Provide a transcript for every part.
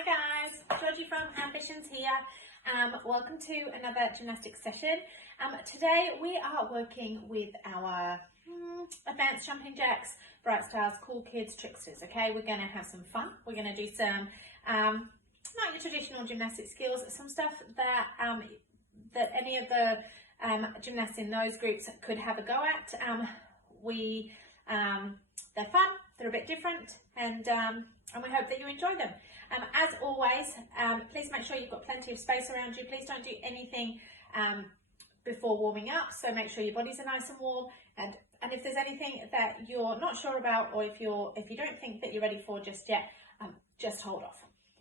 Hi guys, Georgie from Ambitions here. Welcome to another gymnastics session. Today we are working with our advanced jumping jacks, Bright Stars, Cool Kids, Trickstars. Okay, we're going to have some fun. We're going to do some not your traditional gymnastic skills, some stuff that that any of the gymnasts in those groups could have a go at. They're fun, they're a bit different, and we hope that you enjoy them. As always, please make sure you've got plenty of space around you. Please don't do anything before warming up, so make sure your bodies are nice and warm, and if there's anything that you're not sure about, or if you don't think that you're ready for just yet, just hold off.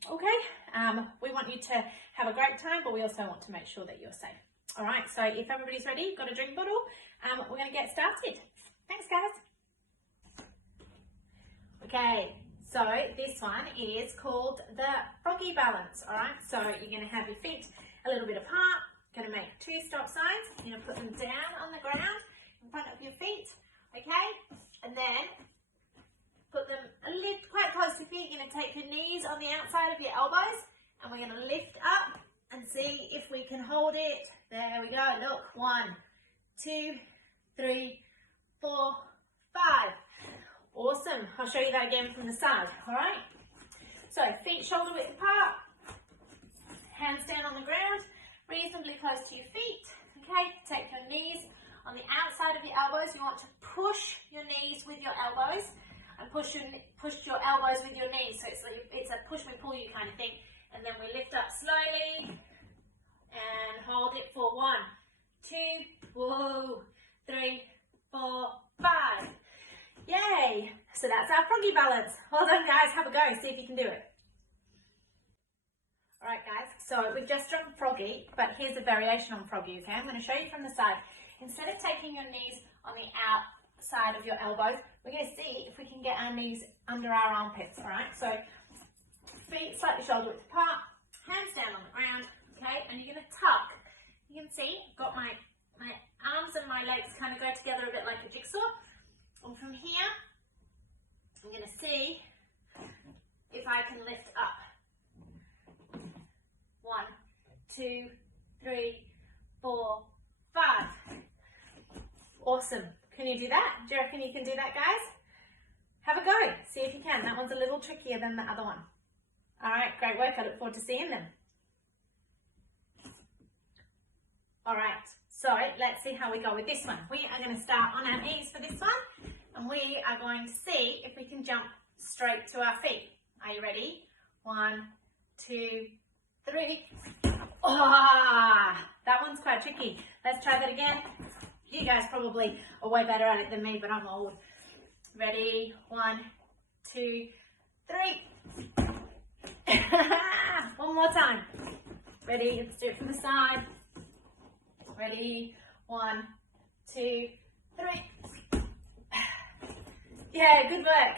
Okay, we want you to have a great time, but we also want to make sure that you're safe. All right, so if everybody's ready, you've got a drink bottle, we're going to get started. Thanks guys. Okay, so this one is called the froggy balance. All right, so you're going to have your feet a little bit apart, going to make two stop signs. You're going to put them down on the ground in front of your feet, okay, and then put them a little quite close to your feet. You're going to take your knees on the outside of your elbows, and we're going to lift up and see if we can hold it. There we go. Look, 1, 2, 3, 4, 5. Awesome. I'll show you that again from the side. All right. So feet shoulder width apart, hands down on the ground, reasonably close to your feet. Okay. Take your knees on the outside of your elbows. You want to push your knees with your elbows, and push your elbows with your knees. So it's a push me pull you kind of thing. And then we lift up slowly and hold it for 1, 2, 3, 4, 5. Yay! So that's our froggy balance. Well done guys, have a go, see if you can do it. Alright guys, so we've just done froggy, but here's a variation on froggy, okay? I'm going to show you from the side. Instead of taking your knees on the outside of your elbows, we're going to see if we can get our knees under our armpits, alright? So feet slightly shoulder width apart, hands down on the ground, okay? And you're going to tuck. You can see I've got my arms and my legs kind of go together a bit like a jigsaw. And from here, I'm going to see if I can lift up. 1, 2, 3, 4, 5. Awesome. Can you do that? Do you reckon you can do that, guys? Have a go. See if you can. That one's a little trickier than the other one. All right, great work. I look forward to seeing them. All right, so let's see how we go with this one. We are going to start on our knees for this one, and we are going to see if we can jump straight to our feet. Are you ready? 1, 2, 3. Oh, that one's quite tricky. Let's try that again. You guys probably are way better at it than me, but I'm old. Ready? 1, 2, 3. One more time. Ready? Let's do it from the side. Ready? 1, 2, 3. Yeah, good work.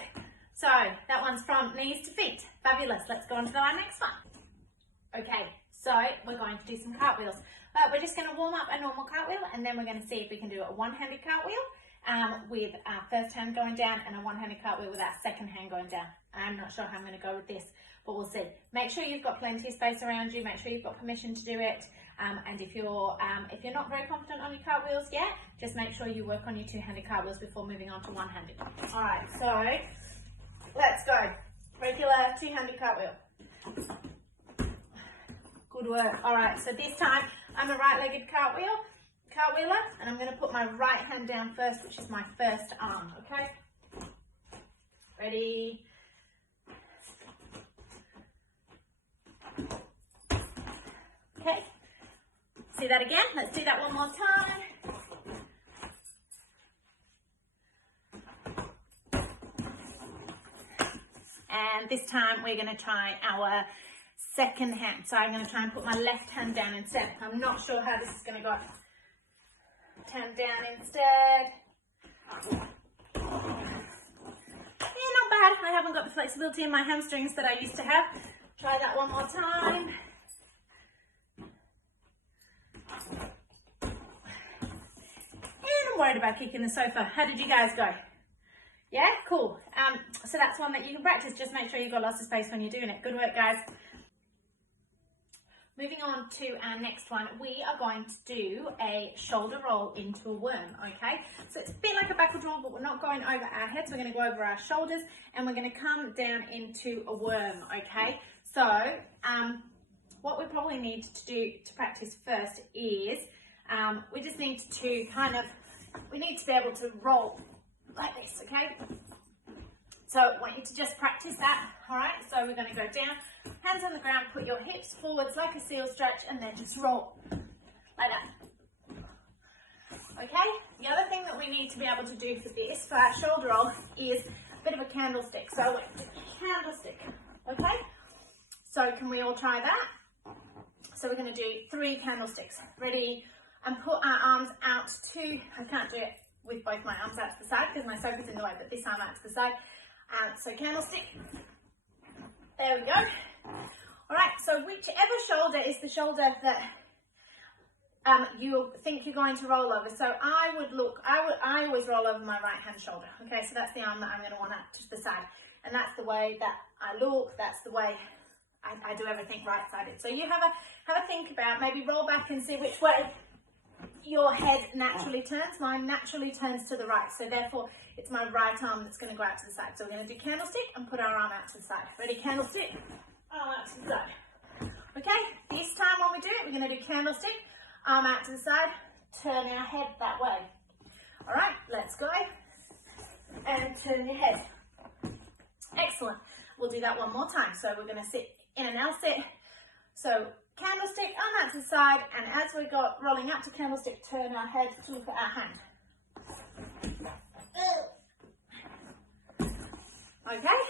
So that one's from knees to feet. Fabulous. Let's go on to our next one. Okay, so we're going to do some cartwheels. We're just going to warm up a normal cartwheel, and then we're going to see if we can do a one-handed cartwheel with our first hand going down, and a one-handed cartwheel with our second hand going down. I'm not sure how I'm going to go with this, but we'll see. Make sure you've got plenty of space around you. Make sure you've got permission to do it. And if you're not very confident on your cartwheels yet, just make sure you work on your two-handed cartwheels before moving on to one-handed. All right, so let's go. Regular two-handed cartwheel. Good work. All right, so this time I'm a right-legged cartwheeler, and I'm going to put my right hand down first, which is my first arm. Okay. Ready. Okay. See that again? Let's do that one more time. And this time we're going to try our second hand. So I'm going to try and put my left hand down instead. I'm not sure how this is going to go. Hand down instead. Yeah, not bad. I haven't got the flexibility in my hamstrings that I used to have. Try that one more time. And I'm worried about kicking the sofa. How did you guys go? Yeah, cool. So that's one that you can practice. Just make sure you've got lots of space when you're doing it. Good work, guys. moving on to our next one, we are going to do a shoulder roll into a worm, okay? So it's a bit like a backward roll, but we're not going over our heads. We're going to go over our shoulders and we're going to come down into a worm, okay? So what we probably need to do to practice first is we just need to we need to be able to roll like this, okay? So I want you to just practice that, all right? So we're going to go down, hands on the ground, put your hips forwards like a seal stretch, and then just roll like that. Okay? The other thing that we need to be able to do for this, for our shoulder roll, is a bit of a candlestick. So we're going to do a candlestick, okay? So can we all try that? So we're going to do 3 candlesticks. Ready? And put our arms out to, I can't do it with both my arms out to the side because my sofa's in the way, but this arm out to the side. So candlestick, there we go. All right, so whichever shoulder is the shoulder that you think you're going to roll over. So I always roll over my right hand shoulder. Okay, so that's the arm that I'm going to want out to the side. And that's the way that I look, that's the way I do everything right-sided. So you have a think about, maybe roll back and see which way your head naturally turns. Mine naturally turns to the right, so therefore it's my right arm that's going to go out to the side. So we're going to do candlestick and put our arm out to the side. Ready? Candlestick, arm out to the side. Okay, this time when we do it, we're going to do candlestick, arm out to the side, turn our head that way. All right, let's go. And turn your head. Excellent. We'll do that one more time. So we're going to sit in an L sit. So candlestick, arm out to the side, and as we go rolling up to candlestick, turn our head to look at our hand. Okay,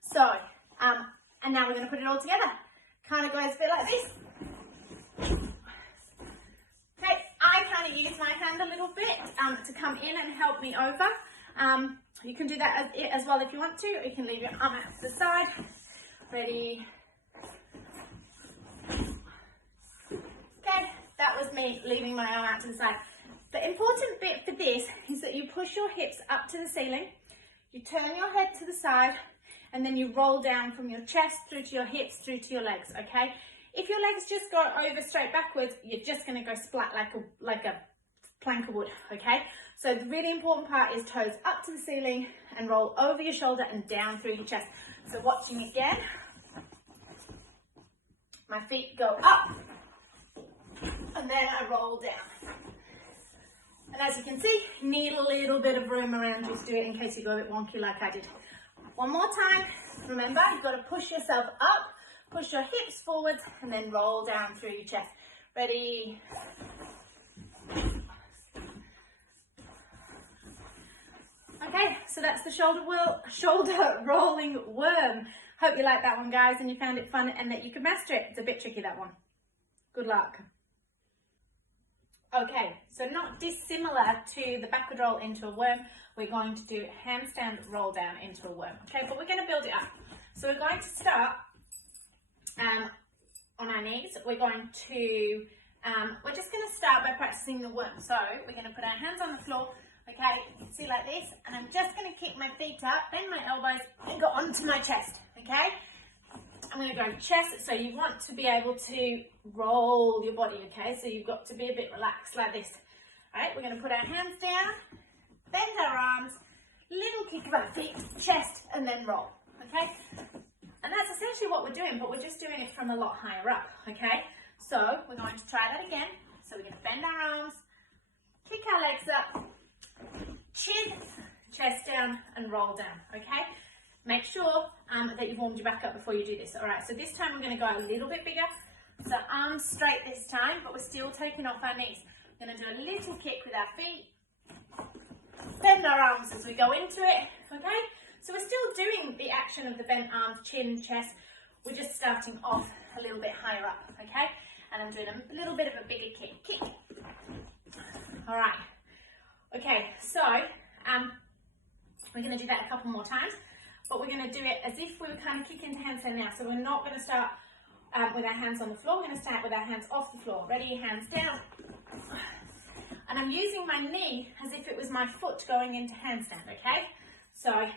so and now we're going to put it all together. Kind of goes a bit like this. Okay, I kind of use my hand a little bit to come in and help me over. You can do that as well if you want to, or you can leave your arm out to the side. Ready? Okay, that was me leaving my arm out to the side. The important bit for this is that you push your hips up to the ceiling, you turn your head to the side, and then you roll down from your chest through to your hips, through to your legs, okay? If your legs just go over straight backwards, you're just going to go splat like a plank of wood, okay? So the really important part is toes up to the ceiling and roll over your shoulder and down through your chest. So watching again, my feet go up, and then I roll down. And as you can see, you need a little bit of room around you to do it in case you go a bit wonky like I did. One more time. Remember, you've got to push yourself up, push your hips forwards, and then roll down through your chest. Ready? Okay, so that's the shoulder rolling worm. Hope you liked that one, guys, and you found it fun and that you could master it. It's a bit tricky, that one. Good luck. Okay, so not dissimilar to the backward roll into a worm, we're going to do handstand roll down into a worm. Okay, but we're going to build it up. So we're going to start on our knees. We're just going to start by practicing the worm. So we're going to put our hands on the floor. Okay, you can see like this, and I'm just going to kick my feet up, bend my elbows, and go onto my chest. Okay, I'm going to go chest, so you want to be able to roll your body, okay? So you've got to be a bit relaxed like this. All right, we're going to put our hands down, bend our arms, little kick of our feet, chest, and then roll, okay? And that's essentially what we're doing, but we're just doing it from a lot higher up, okay? So we're going to try that again. So we're going to bend our arms, kick our legs up, chin, chest down, and roll down, okay? Make sure that you've warmed your back up before you do this. All right, so this time we're going to go a little bit bigger. So arms straight this time, but we're still taking off our knees. We're going to do a little kick with our feet. Bend our arms as we go into it, okay? So we're still doing the action of the bent arms, chin, chest. We're just starting off a little bit higher up, okay? And I'm doing a little bit of a bigger kick. Kick. All right. Okay, so we're going to do that a couple more times. But we're going to do it as if we were kind of kicking into handstand now. So we're not going to start with our hands on the floor. We're going to start with our hands off the floor. Ready? Hands down. And I'm using my knee as if it was my foot going into handstand, okay? So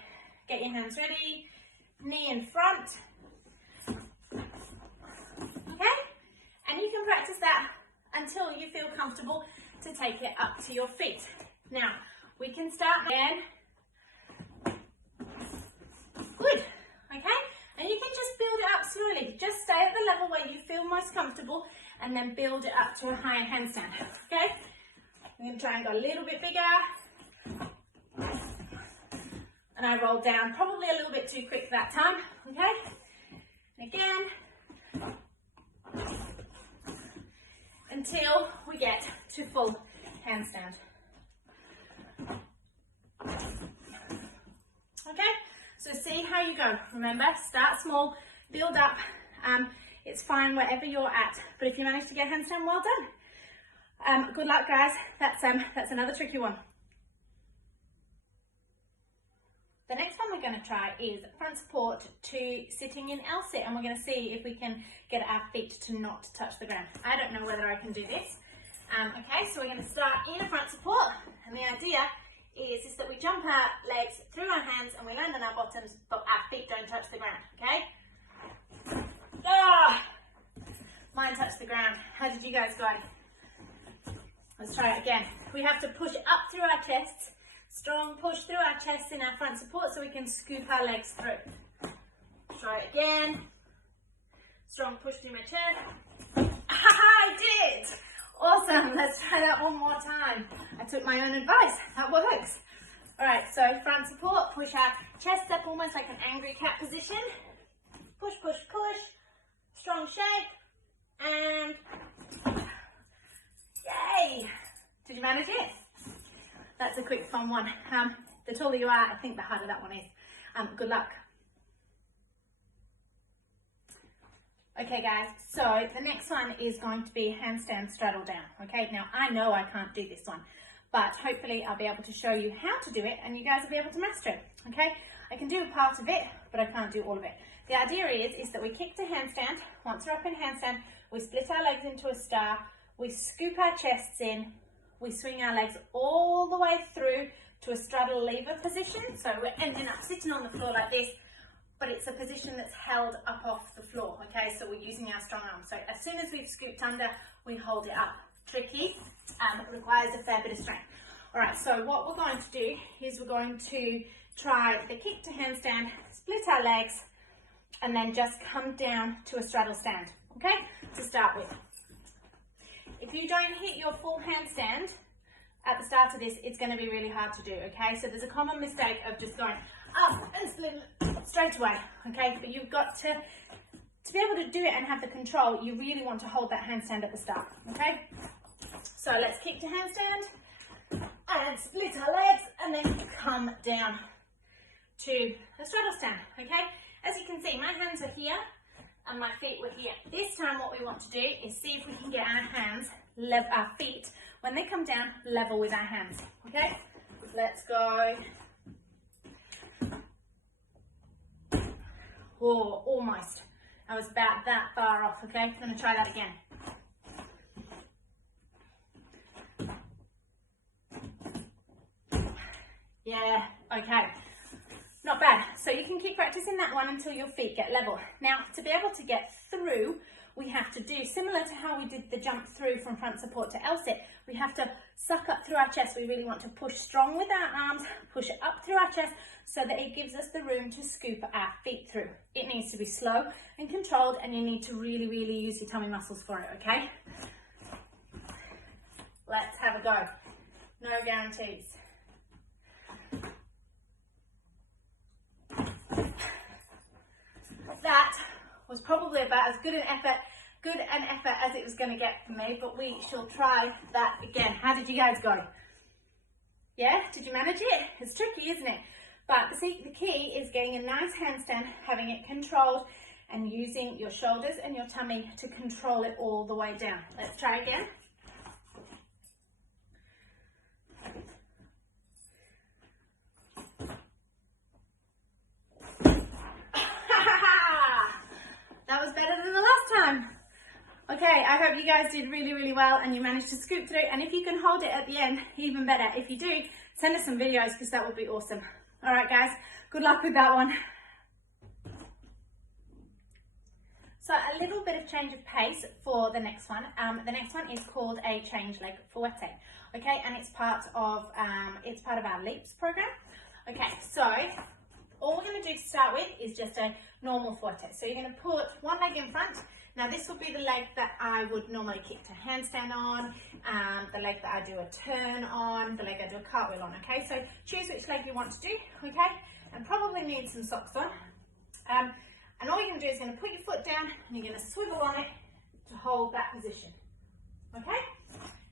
get your hands ready. Knee in front. Okay? And you can practice that until you feel comfortable to take it up to your feet. Now, we can start again. Good, okay? And you can just build it up slowly. Just stay at the level where you feel most comfortable and then build it up to a higher handstand, okay? I'm going to try and go a little bit bigger. And I roll down probably a little bit too quick that time, okay? And again. Until we get to full handstand. Okay, so see how you go. Remember, start small, build up. It's fine wherever you're at, but if you manage to get handstand, well done. Good luck, guys. That's another tricky one. The next one we're going to try is front support to sitting in L-sit, and we're going to see if we can get our feet to not touch the ground. I don't know whether I can do this. Okay, so we're going to start in a front support, and the idea is that we jump our legs through our hands and we land on our bottoms, but our feet don't touch the ground, okay? Ah! Mine touched the ground. How did you guys go? Let's try it again. We have to push up through our chests. Strong push through our chest in our front support so we can scoop our legs through. Try it again. Strong push through my chest. I did! Awesome, let's try that one more time. I took my own advice, that works. All right, so front support, push our chest up almost like an angry cat position. Push, push, push. Strong shake. And yay! Did you manage it? That's a quick fun one. The taller you are, I think the harder that one is. Good luck. Okay guys, so the next one is going to be handstand straddle down. Okay, now I know I can't do this one, but hopefully I'll be able to show you how to do it and you guys will be able to master it. Okay, I can do a part of it, but I can't do all of it. The idea is that we kick to handstand. Once we're up in handstand, we split our legs into a star, we scoop our chests in, we swing our legs all the way through to a straddle lever position. So we're ending up sitting on the floor like this, but it's a position that's held up off the floor, okay? So we're using our strong arms. So as soon as we've scooped under, we hold it up. Tricky, it requires a fair bit of strength. All right, so what we're going to do is we're going to try the kick to handstand, split our legs, and then just come down to a straddle stand, okay? To start with. If you don't hit your full handstand at the start of this, it's going to be really hard to do, okay? So there's a common mistake of just going up and split straight away, okay? But you've got to be able to do it and have the control, you really want to hold that handstand at the start, okay? So let's kick to handstand and split our legs and then come down to a straddle stand, okay? As you can see, my hands are here and my feet were here. This time what we want to do is see if we can get our hands, our feet, when they come down, level with our hands, okay? Let's go. Oh, almost. I was about that far off, okay? I'm going to try that again. Yeah, okay. Not bad. So you can keep practicing that one until your feet get level. Now, to be able to get through, we have to do, similar to how we did the jump through from front support to L-sit, we have to suck up through our chest. We really want to push strong with our arms, push it up through our chest so that it gives us the room to scoop our feet through. It needs to be slow and controlled, and you need to really, really use your tummy muscles for it, okay? Let's have a go. No guarantees. That was probably about as good an effort as it was going to get for me, but we shall try that again. How did you guys go? Yeah, did you manage it? It's tricky, isn't it? But see, the key is getting a nice handstand, having it controlled, and using your shoulders and your tummy to control it all the way down. Let's try again. That was better than the last time. Okay, I hope you guys did really, really well and you managed to scoop through. And if you can hold it at the end, even better. If you do, send us some videos because that would be awesome. All right, guys, good luck with that one. So a little bit of change of pace for the next one. The next one is called a change leg fouette. Okay, and it's part of our leaps program. Okay, so all we're going to do to start with is just a normal fouette. So you're going to put one leg in front. Now this would be the leg that I would normally kick to handstand on, the leg that I do a turn on, the leg I do a cartwheel on. Okay, so choose which leg you want to do. Okay, and probably need some socks on. And all you're going to do is going to put your foot down and you're going to swivel on it to hold that position. Okay?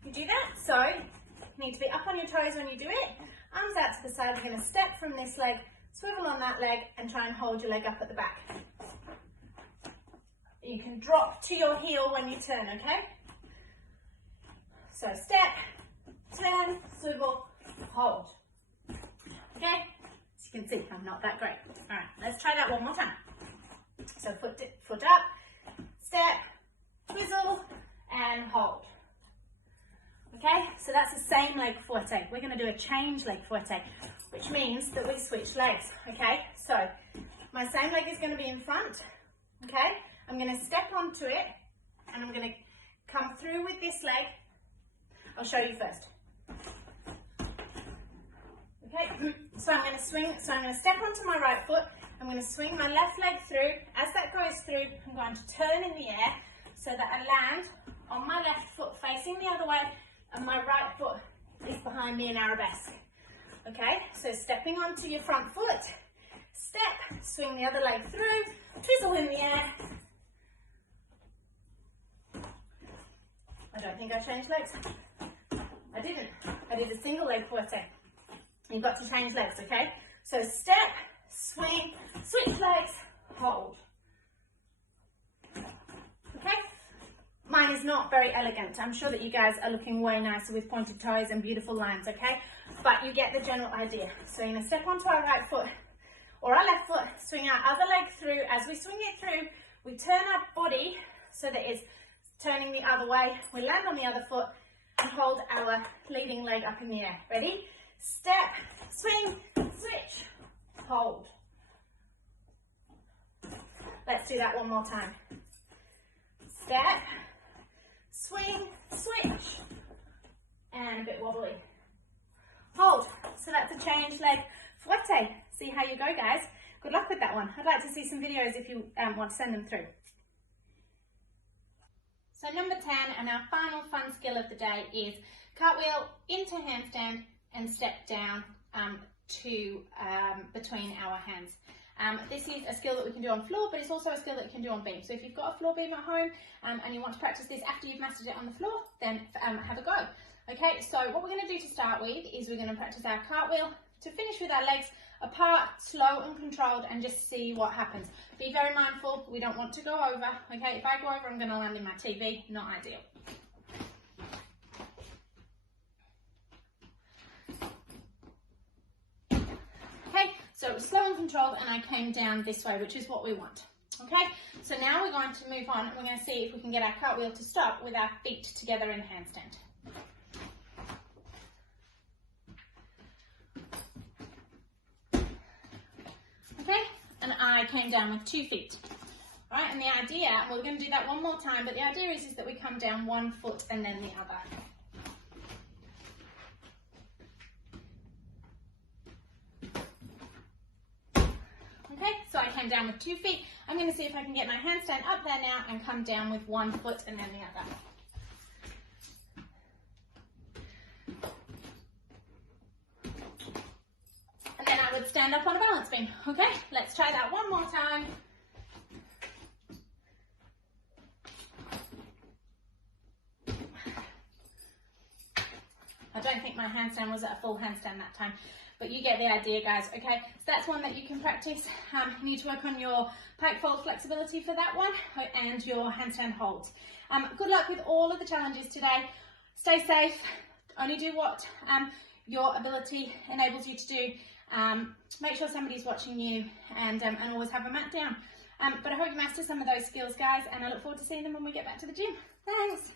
You do that, so you need to be up on your toes when you do it. Arms out to the side, you're going to step from this leg, swivel on that leg and try and hold your leg up at the back. You can drop to your heel when you turn, okay? So step, turn, swivel, hold. Okay? As you can see, I'm not that great. All right, let's try that one more time. So foot up, step, twizzle, and hold. Okay, so that's the same leg fouette. We're going to do a change leg fouette, which means that we switch legs. Okay, so my same leg is going to be in front. Okay, I'm going to step onto it, and I'm going to come through with this leg. I'll show you first. Okay, so I'm going to swing. So I'm going to step onto my right foot. I'm going to swing my left leg through. As that goes through, I'm going to turn in the air so that I land on my left foot facing the other way and my right foot is behind me in arabesque. Okay, so stepping onto your front foot, step, swing the other leg through, twizzle in the air. I don't think I changed legs. I didn't. I did a single leg fouette. You've got to change legs, okay? So step, swing, switch legs, hold. Okay? Mine is not very elegant. I'm sure that you guys are looking way nicer with pointed toes and beautiful lines, okay? But you get the general idea. So you're going to step onto our right foot or our left foot, swing our other leg through. As we swing it through, we turn our body so that it's turning the other way. We land on the other foot and hold our leading leg up in the air. Ready? Step, swing, switch, hold. Let's do that one more time. Step, swing, switch, and a bit wobbly. Hold. So that's a change leg fouette. See how you go, guys. Good luck with that one. I'd like to see some videos if you want to send them through. So number 10, and our final fun skill of the day is cartwheel into handstand and step down to between our hands. This is a skill that we can do on floor, but it's also a skill that we can do on beam. So if you've got a floor beam at home and you want to practice this after you've mastered it on the floor, then have a go. Okay, so what we're going to do to start with is we're going to practice our cartwheel to finish with our legs apart, slow and controlled, and just see what happens. Be very mindful, we don't want to go over. Okay, if I go over, I'm going to land in my TV, not ideal. Okay, so it was slow and controlled and I came down this way, which is what we want. Okay, so now we're going to move on and we're going to see if we can get our cartwheel to stop with our feet together in handstand. Okay, and I came down with 2 feet. All right, and the idea, and we're going to do that one more time, but the idea is that we come down 1 foot and then the other. Okay, so I came down with 2 feet. I'm going to see if I can get my handstand up there now and come down with 1 foot and then the other. And then I would stand up on a balance beam. Okay, let's try that one more time. I don't think my handstand was at a full handstand that time, but you get the idea, guys. Okay, so that's one that you can practice. You need to work on your pike fold flexibility for that one and your handstand holds. Good luck with all of the challenges today. Stay safe. Only do what your ability enables you to do. Make sure somebody's watching you and always have a mat down. But I hope you master some of those skills, guys, and I look forward to seeing them when we get back to the gym. Thanks.